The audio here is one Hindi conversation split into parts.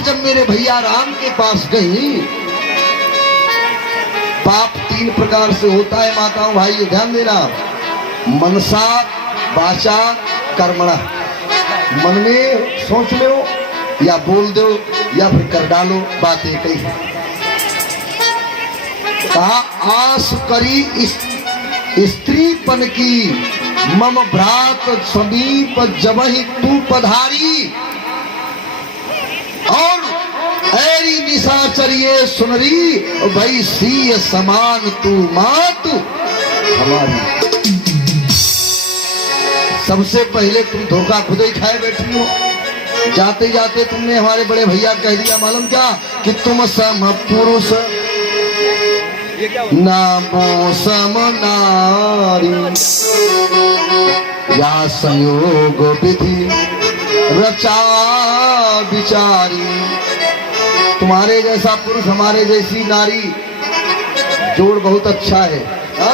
जब मेरे भैया राम के पास गई, पाप 3 प्रकार से होता है माताओं भाई, ध्यान देना। मनसा वाचा कर्मणा, मन में सोच लो या बोल दो या फिर कर डालो, बात एक ही है। कहा आस करी स्त्रीपन की, मम भ्रात समीप जबहि तू पधारी, और ऐरी निशाचरिये सुनरी, भाई सी समान तू मात हमारी। सबसे पहले तुम धोखा खुद ही खाए बैठी हो। जाते जाते तुमने हमारे बड़े भैया कह दिया मालूम क्या, कि तुम सम पुरुष नामो सम नारी, या संयोग विधि रचा विचारी। तुम्हारे जैसा पुरुष हमारे जैसी नारी, जोड़ बहुत अच्छा है। हा?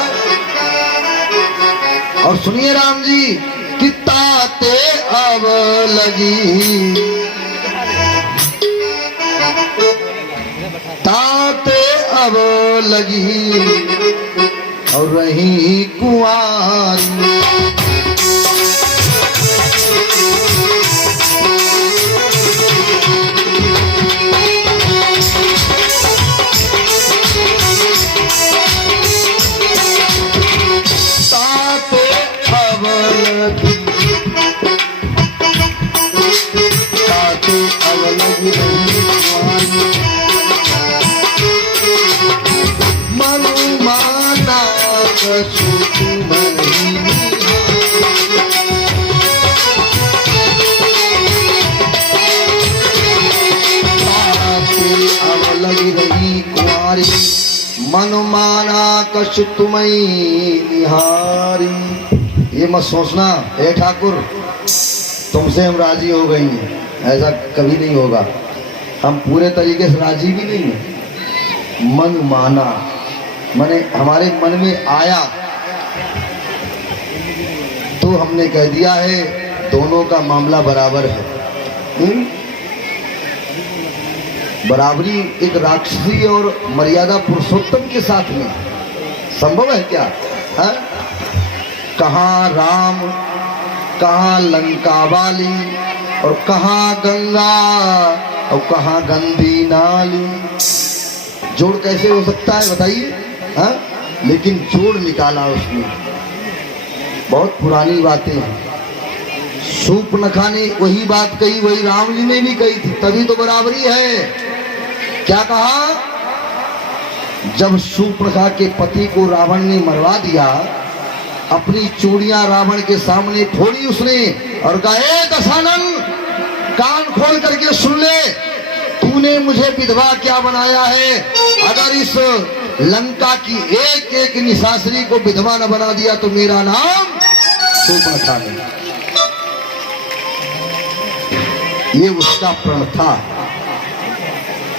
और सुनिए राम जी, कि ताते अब लगी, ताते अब लगी, और रही कुंवारी। मन माना कछ तुम्हें निहारी। ये मत सोचना हे ठाकुर तुमसे हम राजी हो गई हैं, ऐसा कभी नहीं होगा। हम पूरे तरीके से राजी भी नहीं है। मन माना माने हमारे मन में आया तो हमने कह दिया है, दोनों का मामला बराबर है। बराबरी एक राक्षसी और मर्यादा पुरुषोत्तम के साथ में संभव है क्या? है? कहाँ राम, कहाँ लंका वाली, और कहाँ गंगा, और कहाँ गंदी नाली। जोड़ कैसे हो सकता है बताइए? लेकिन जोड़ निकाला उसने। बहुत पुरानी बातें हैं। शूर्पणखा ने वही बात कही, वही राम जी ने भी कही थी, तभी तो बराबरी है। क्या कहा? जब शूर्पणखा के पति को रावण ने मरवा दिया, अपनी चूड़ियां रावण के सामने फोड़ी उसने और कहा, ए दशानन कान खोल करके सुन ले, तूने मुझे विधवा क्या बनाया है? अगर इस लंका की एक एक निशाचरी को विधवा न बना दिया तो मेरा नाम शूर्पणखा नहीं। ये उसका प्रण था।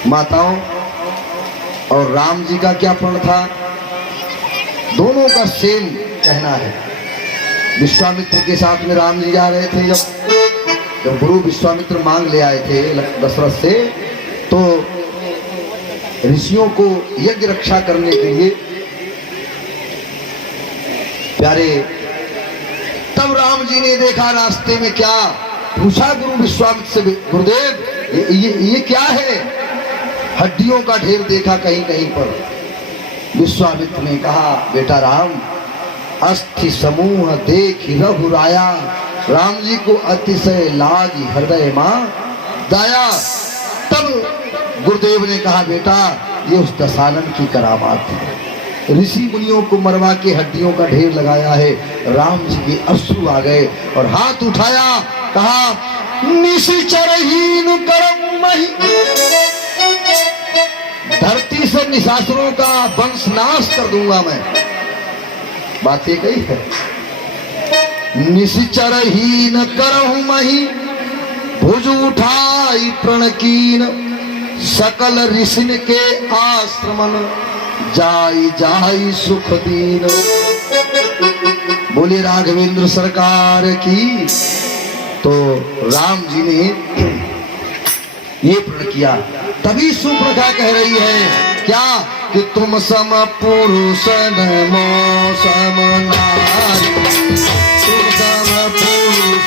माताओं और राम जी का क्या प्रण था? दोनों का सेम कहना है। विश्वामित्र के साथ में राम जी जा रहे थे, जब गुरु विश्वामित्र मांग ले आए थे दशरथ से, तो ऋषियों को यज्ञ रक्षा करने के लिए प्यारे, तब राम जी ने देखा रास्ते में क्या, पूछा गुरु विश्वामित्र से, गुरुदेव ये क्या है? हड्डियों का ढेर देखा कहीं कहीं पर। विश्वामित्र ने कहा, बेटा राम, अस्थि समूह देख रघुराया। राम जी को अतिशय लाज हृदय मां दाया। तब गुरुदेव ने कहा, बेटा ये उस दशानन की करामात है। ऋषि मुनियों को मरवा के हड्डियों का ढेर लगाया है। राम जी के अश्रु आ गए और हाथ उठाया, कहा, निशिचरहीन करम मही, धरती से निशाचरों का वंश नाश कर दूंगा मैं। बात ये कही है। निशिचरहीन करहु मही, भुज उठाई प्रणकीन, सकल ऋषिन के आश्रमन, जाई जाई सुख दीन। बोले राघवेंद्र सरकार की। तो राम जी ने ये प्रण किया। तभी सूर्पणखा कह रही है क्या कि तुम सम पुरुष नमो सम नारी, तुम सम पुरुष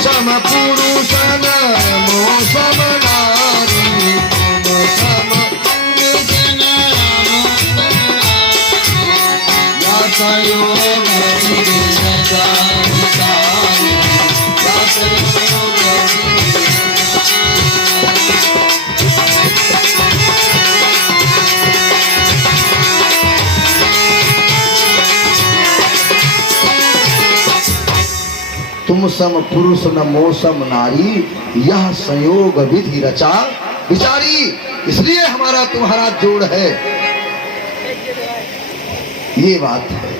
सम पुरुष नमो सम नारी, तुम सम संयोग तुम सम पुरुष नमो सम नारी, यह संयोग विधि रचा विचारी, इसलिए हमारा तुम्हारा जोड़ है। ये बात है।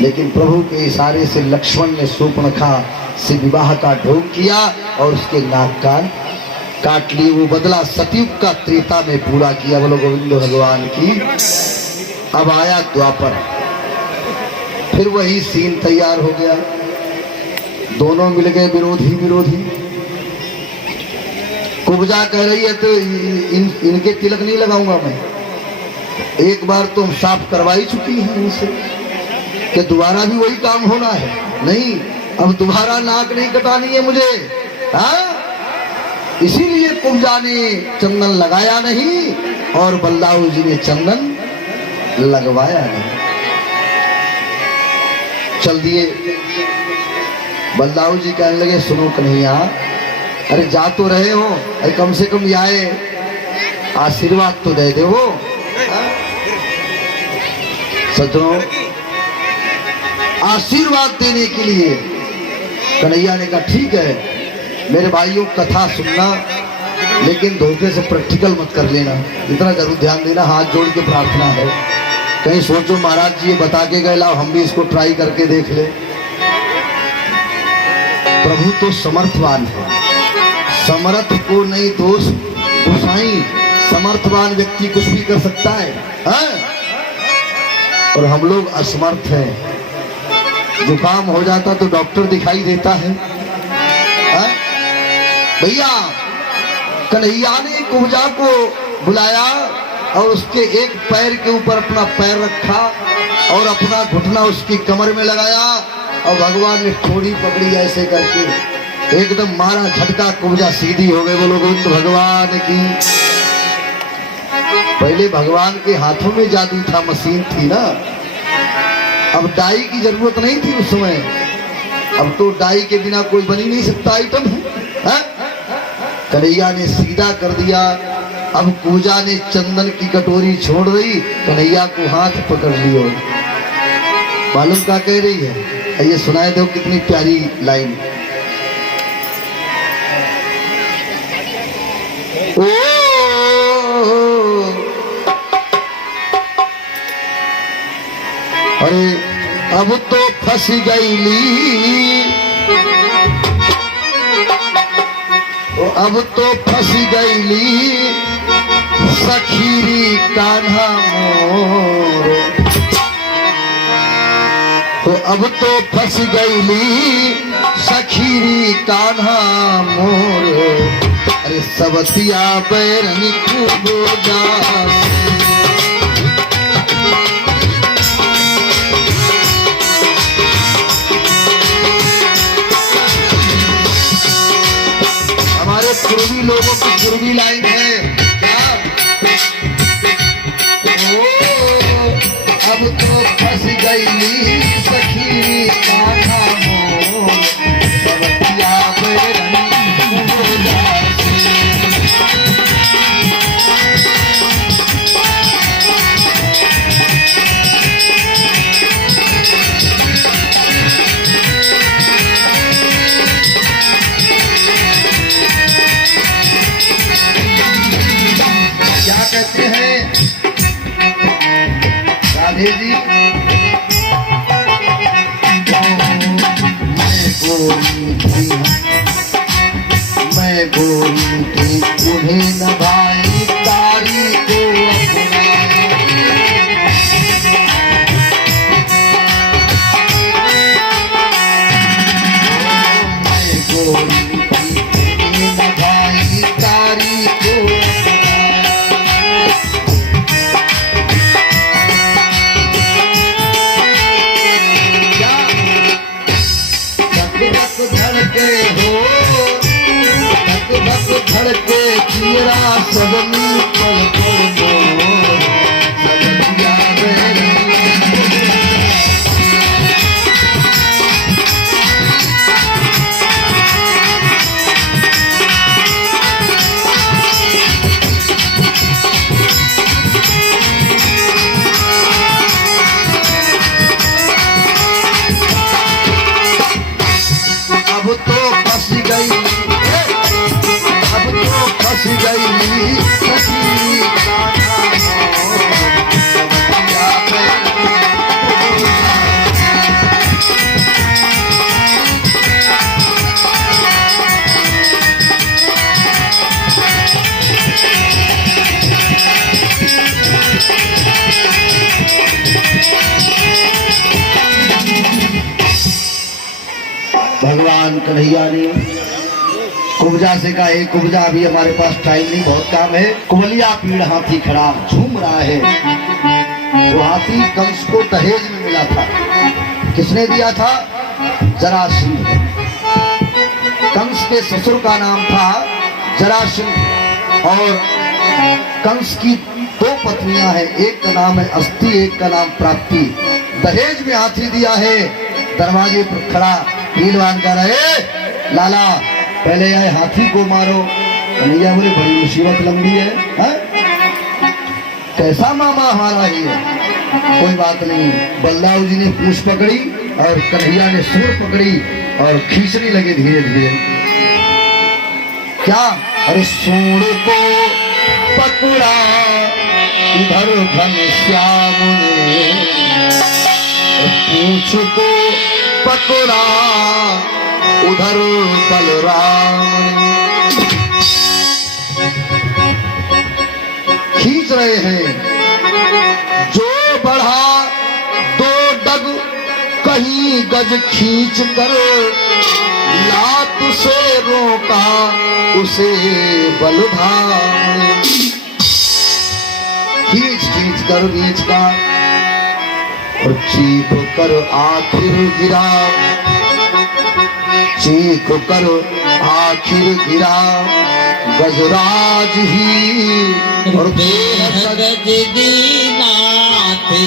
लेकिन प्रभु के इशारे से लक्ष्मण ने सूर्पणखा से विवाह का ढोंग किया और उसके नाक कान काट लिए। वो बदला सतयुग का त्रेता में पूरा किया। बोलो गोविंद भगवान की। अब आया द्वापर, फिर वही सीन तैयार हो गया। दोनों मिल गए विरोधी विरोधी। कुब्जा कह रही है तो इनके तिलक नहीं लगाऊंगा मैं, एक बार तुम साफ करवाई चुकी है इनसे कि दोबारा भी वही काम होना है। नहीं, अब दोबारा नाक नहीं कटानी है मुझे। इसीलिए कुब्जा ने चंदन लगाया नहीं और बलदाऊ जी ने चंदन लगवाया नहीं। चल दिए। बलदाऊ जी कहने लगे सुनो कन्हैया, अरे जा तो रहे हो, अरे कम से कम आए आशीर्वाद तो दे दे। वो सज्जनों, आशीर्वाद देने के लिए कन्हैया ने कहा ठीक है मेरे भाइयों, कथा सुनना लेकिन धोखे से प्रैक्टिकल मत कर लेना, इतना जरूर ध्यान देना। हाथ जोड़ के प्रार्थना है, कहीं सोचो महाराज जी ये बता के गए लाओ हम भी इसको ट्राई करके देख ले। प्रभु तो समर्थवान है, समर्थ को नहीं दोष गोसाई। समर्थवान व्यक्ति कुछ भी कर सकता है, और हम लोग असमर्थ हैं। जुकाम हो जाता तो डॉक्टर दिखाई देता है। भैया कन्हैया ने कुब्जा को बुलाया और उसके एक पैर के ऊपर अपना पैर रखा और अपना घुटना उसकी कमर में लगाया और भगवान ने ठोड़ी पकड़ी ऐसे करके, एकदम मारा झटका, कुब्जा सीधी हो गई। बोलो गोविंद भगवान की। पहले भगवान के हाथों में जादू था, मशीन थी ना, अब डाई की जरूरत नहीं थी उस समय। अब तो डाई के बिना कोई बन ही नहीं सकता आइटम है। कन्हैया ने सीधा कर दिया। अब कुब्जा ने चंदन की कटोरी छोड़ दी, कन्हैया को हाथ पकड़ लियो। मालूम क्या कह रही है? ये सुनाए दो कितनी प्यारी लाइन। ओ अरे अब तो फंस गईली, अब तो फंस गईली सखीरी कान्हा मोर, तो अब तो फंस गईली सखीरी कान्हा मोर। अरे सबतिया बैरनी खूब जास, हमारे पूर्वी लोगों की पूर्वी लाइन है क्या? ओ अब तो फंस गईली सखी कान्हा मोर, सबतिया बैरनी खूब जास। क्या कहते हैं राधे जी? मैं गोरी थी उन्हें न भाई तारी को अपना, सजनी पल पल मोर सजनिया मेरी। अब तो फंस गई, अब तो फंस गई सखी राधा मोर सजनिया मेरी। भगवान कन्हैया ने कुब्जा से कहा, एक कुब्जा अभी हमारे पास टाइम नहीं, बहुत काम है। कुबलिया पीड़ हाथी खड़ा झूम रहा है। वो हाथी कंस को दहेज में मिला था। किसने दिया था? जरासंध। कंस के ससुर का नाम था जरासंध और कंस की दो पत्नियां हैं, एक का नाम है अस्ति, एक का नाम प्राप्ति। दहेज में हाथी दिया है। दरवाजे पर खड़ा पीलवान कह रहे, लाला पहले आए हाथी को मारो। कन्हैया बोले बड़ी मुसीबत लंबी है, हा? कैसा मामा हमारा ही है। कोई बात नहीं। बलदाऊ जी ने पूंछ पकड़ी और कन्हैया ने सूर पकड़ी और खींचने लगे धीरे धीरे। क्या? अरे सूर को पकड़ा इधर घनश्याम ने, पूंछ को पकड़ा उधर बलराम ने। खींच रहे हैं। जो बढ़ा दो डग कहीं गज खींच कर, लात से रोका उसे बलधाम ने। खींच खींच कर बीच का और चीख कर आखिर गिरा, चीख कर आखिर गिरा गजराज ही और गज दीनाथ ही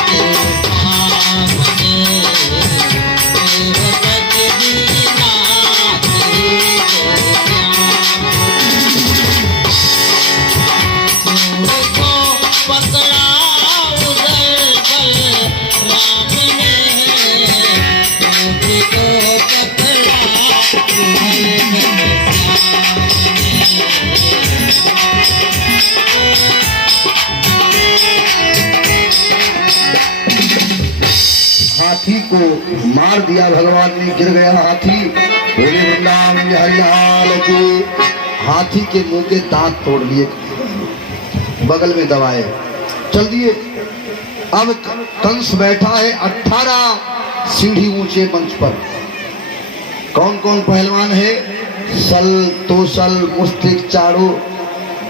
के सामने, गज दीनाथ ही के सामने। को पकड़ा उधर बलराम ने, को पकड़ा उधर हाथी को मार दिया भगवान ने। गिर गया हाथी। बोले वृंदावन हरियाल के। हाथी के मुंह के दांत तोड़ लिए, बगल में दबाए, चल दिए। अब कंस बैठा है 18 सीढ़ी ऊंचे मंच पर। कौन कौन पहलवान है? सल, तोसल, मुस्तिक, चाड़ू,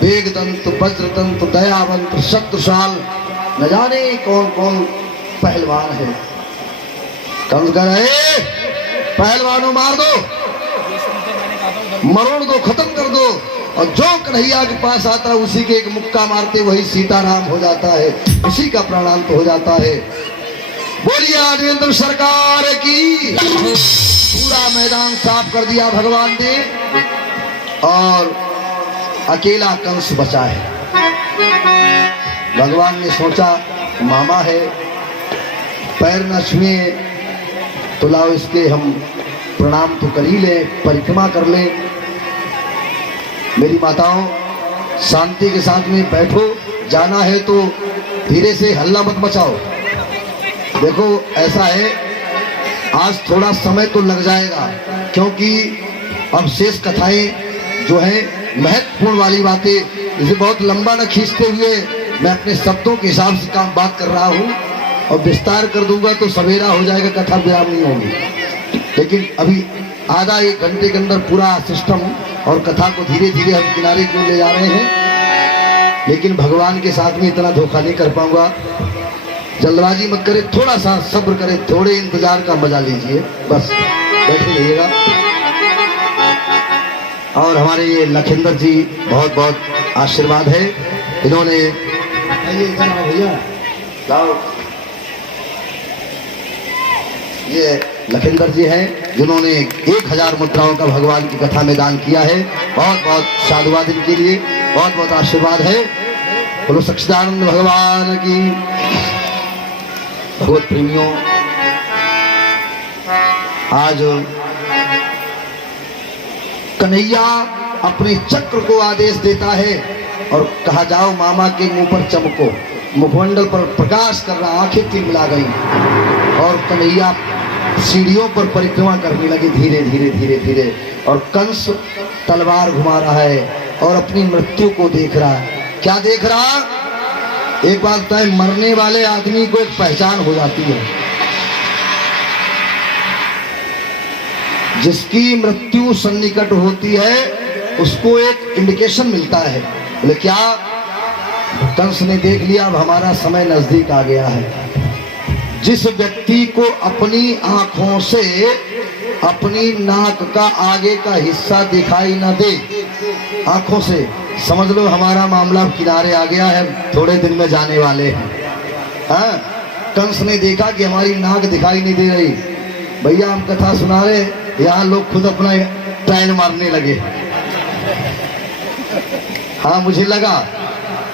वेगदंत, वज्रदंत, दयावंत, शत्रुशाल, न जाने कौन कौन पहलवान है। कंस कह रहे, पहलवानों मार दो, मरोड़ दो, खत्म कर दो। और जो कन्हैया के पास आता है उसी के एक मुक्का मारते वही सीताराम हो जाता है, उसी का प्राणांत हो जाता है। बोलिए राजेंद्र सरकार की। पूरा मैदान साफ कर दिया भगवान ने और अकेला कंस बचा है। भगवान ने सोचा मामा है, पैर न छुए तो लाओ इसके हम प्रणाम तो कर ही ले, परिक्रमा कर ले। मेरी माताओं, शांति के साथ में बैठो। जाना है तो धीरे से हल्ला मत मचाओ। देखो ऐसा है, आज थोड़ा समय तो लग जाएगा क्योंकि अब शेष कथाएं जो हैं महत्वपूर्ण वाली बातें, इसे बहुत लंबा न खींचते हुए मैं अपने शब्दों के हिसाब से काम बात कर रहा हूँ और विस्तार कर दूंगा तो सवेरा हो जाएगा, कथा विराम नहीं होगी। लेकिन अभी आधा एक घंटे के अंदर पूरा सिस्टम और कथा को धीरे धीरे हम किनारे क्यों ले जा रहे हैं, लेकिन भगवान के साथ में इतना धोखा नहीं कर पाऊंगा। जल्दबाजी मत करे, थोड़ा सा सब्र करे, थोड़े इंतजार का मजा लीजिए, बस बैठे रहिएगा। और हमारे ये लखिंदर जी बहुत बहुत आशीर्वाद है। इन्होंने भैया लाओ, ये लखिंदर जी हैं जिन्होंने 1000 मुद्राओं का भगवान की कथा में दान किया है। बहुत बहुत साधुवाद इनके लिए, बहुत बहुत आशीर्वाद है। बोलो सच्चिदानंद भगवान की। भगवत प्रेमियों, आज कन्हैया अपने चक्र को आदेश देता है और कहा जाओ मामा के मुंह पर चमको। मुखमंडल पर प्रकाश कर रहा, आंखें तिलमिला गई और कन्हैया सीढ़ियों पर परिक्रमा करने लगे धीरे धीरे धीरे धीरे। और कंस तलवार घुमा रहा है और अपनी मृत्यु को देख रहा है। क्या देख रहा? एक बात तय, मरने वाले आदमी को एक पहचान हो जाती है। जिसकी मृत्यु सन्निकट होती है उसको एक इंडिकेशन मिलता है। बोले क्या? कंस ने देख लिया, अब हमारा समय नजदीक आ गया है। जिस व्यक्ति को अपनी आंखों से अपनी नाक का आगे का हिस्सा दिखाई न दे, आंखों से समझ लो हमारा मामला किनारे आ गया है, थोड़े दिन में जाने वाले हैं। हाँ, कंस ने देखा कि हमारी नाक दिखाई नहीं दे रही। भैया हम कथा सुना रहे, यहाँ लोग खुद अपना ट्रेन मारने लगे। हाँ मुझे लगा,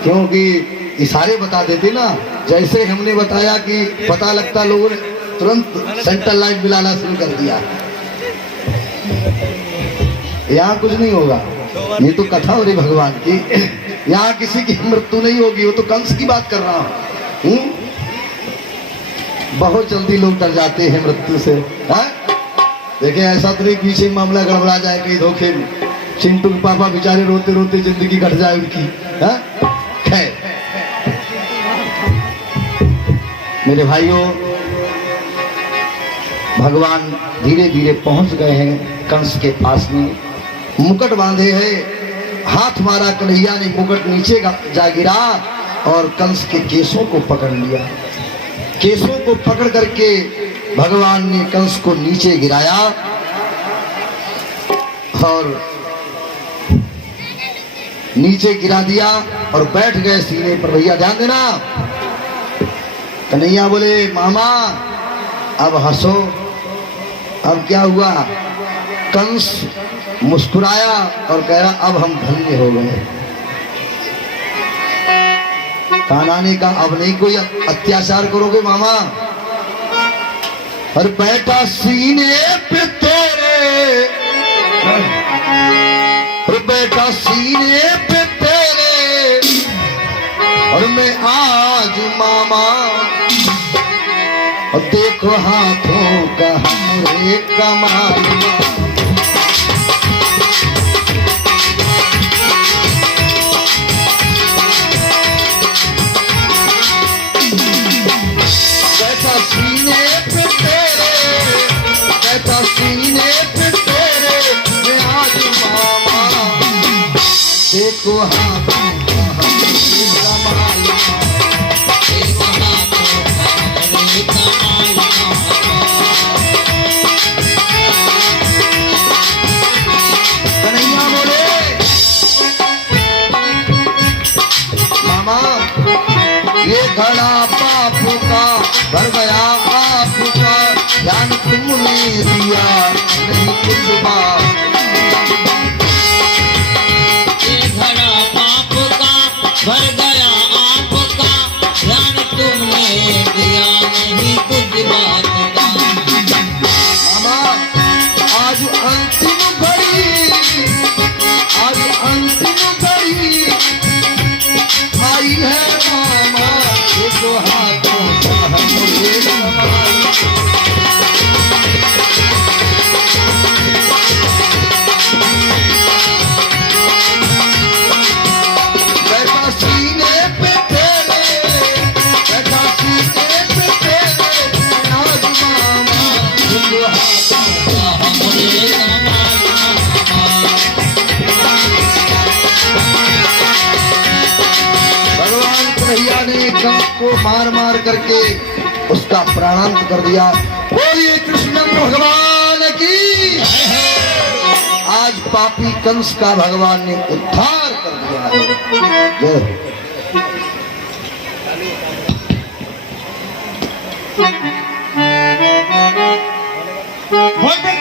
क्योंकि इशारे बता देते ना, जैसे हमने बताया कि पता लगता, लोगों ने तुरंत सेंट्रल लाइट मिलाना शुरू कर दिया। यहाँ कुछ नहीं होगा, ये तो कथा हो रही भगवान की। यहाँ किसी की मृत्यु नहीं होगी, वो तो कंस की बात कर रहा हूँ। बहुत जल्दी लोग डर जाते हैं मृत्यु से। देखे ऐसा तो नहीं पीछे मामला गड़बड़ा जाए कहीं धोखे में, चिंटू के पापा बेचारे रोते रोते जिंदगी कट जाए उनकी। खैर मेरे भाइयों, भगवान धीरे धीरे पहुंच गए हैं कंस के पास में। मुकुट बांधे है, हाथ मारा कन्हैया ने, मुकुट नीचे जा गिरा और कंस के केसों को पकड़ लिया। केसों को पकड़ करके भगवान ने कंस को नीचे गिराया और नीचे गिरा दिया और बैठ गए सीने पर। भैया ध्यान देना, कन्हैया बोले मामा अब हंसो। अब क्या हुआ? कंस मुस्कुराया और कह रहा अब हम धन्य हो गए। कान्हा ने कहा अब नहीं कोई अत्याचार करोगे मामा। और बैठा सीने पे तेरे, और बैठा सीने पे तेरे, और मैं आज मामा, और देखो हाथों का हमरे कमाल। बैठा सीने पे तेरे, बैठा सीने पे तेरे, मैं आज मामा, देखो हाथों का हमरे कमाल। ये घड़ा पाप का भर गया आपका, ध्यान तुमने दिया नहीं कुछ बात। ये घड़ा पाप का भर गया आपका, ध्यान तुमने दिया नहीं कुछ बात का। मामा आज अंतिम घड़ी, आज अंतिम घड़ी आई है मामा, देखो हाथों का हमरे कमाल। बैठा सीने पे तेरे, बैठा सीने पे तेरे, आज मामा, देखो हाथों का हमरे कमाल। भगवान कन्हैया ने कंस को मार मार करके उसका प्राणांत कर दिया। बोलिए कृष्ण भगवान की। आज पापी कंस का भगवान ने उद्धार कर दिया है। जय हो। बोलते